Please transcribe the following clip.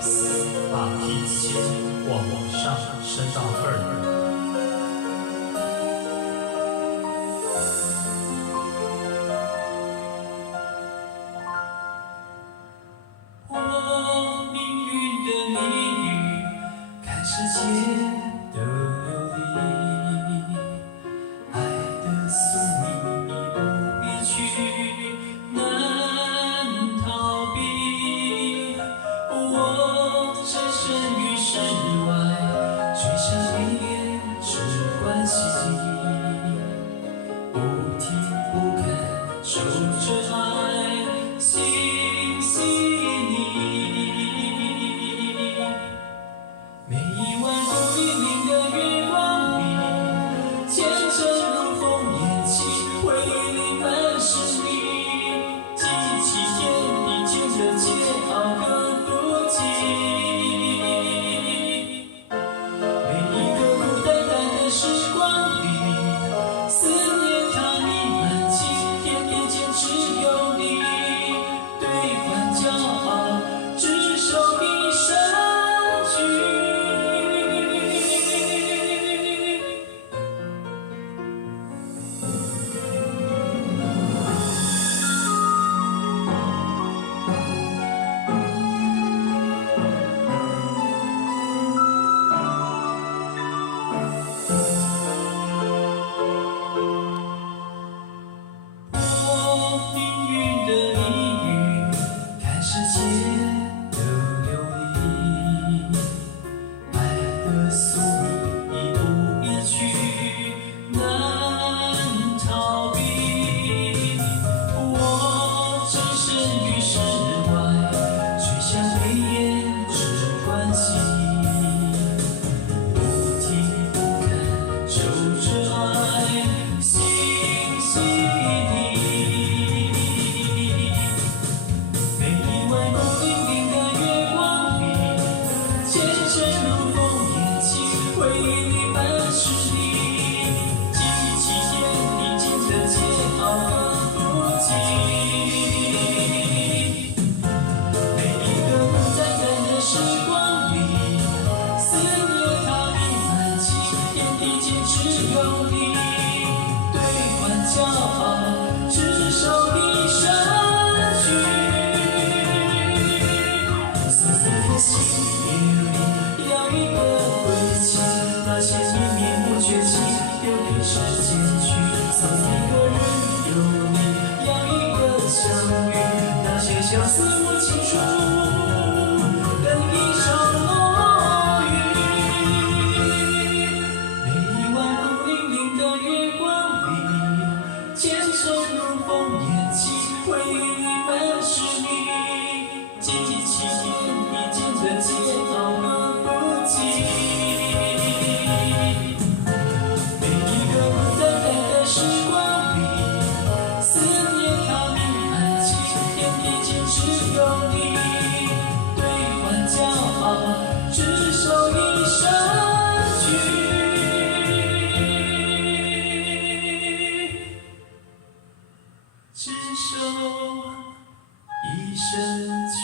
丝，把皮签往上伸到2儿。我命运的谜语，看世界的流离，爱的宿命已不必去，难逃避。我置身于世外，追上你也只关系，不停不肯守着爱，心细腻。每一晚孤零零的月光里，前尘如风烟起，回忆里满是你，记起天地间的桀骜和妒忌。每一个孤单单的时光里，思念它弥漫起，天地间只有你，对换骄傲，执手一生去。我命运的谜语，看世界的流离，爱的宿命亦步亦趋，难逃避。我置身于世外，追想你也只关系，不停不肯守着爱，心细腻。每一晚孤零零的月光里，前尘如风烟起，回忆里满是你，记起天地间的桀骜和妒忌。每一个孤单单的时光里，思念它弥漫起，天地间只有你，对换骄傲，执手一生去。心夜里要一个归期，那些你面目绝迹，丢给时间去。送一个人有你，要一个相遇，那些相思无情处，等一场落雨。每一晚孤零零的月光里，前尘如风烟起，回忆里满是你，记起天地间的桀骜和不羁。每一个孤单单的时光里，思念它弥漫起，天地间只有你，对换骄傲，执手一生去，执手一生去。